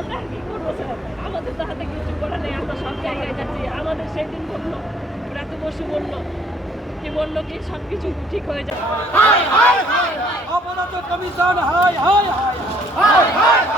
আমরা কি করব স্যার আমাদের তো কিছু করা নেই আমরা সব জায়গায় যাচ্ছি আমাদের সেই দিন বলল রাতে বসে বলল কি বলল কি সব কিছু ঠিক হয়ে যাবে অপরাধ কমিশন হাই হাই হাই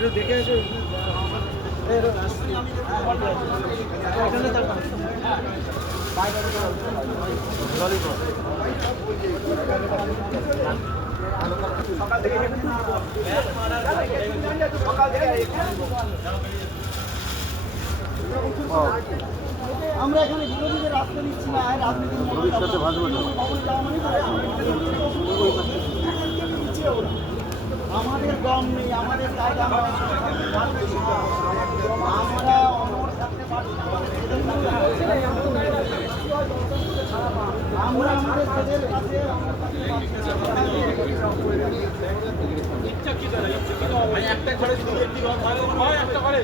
একটু দেখে এসে আমরা এখানে বিরোধীদের রাস্তা নিচ্ছি না রাজনীতির ভবিষ্যতে আমাদের দম নেই আমাদের জায়গা আমরা আমরা অমর থাকতে পারছি আমরা আমাদের ছেলের কাছে আমরা থাকতে পারছি না। একটা ঘরে যদি একটি ঘর। হয় একটা ঘরে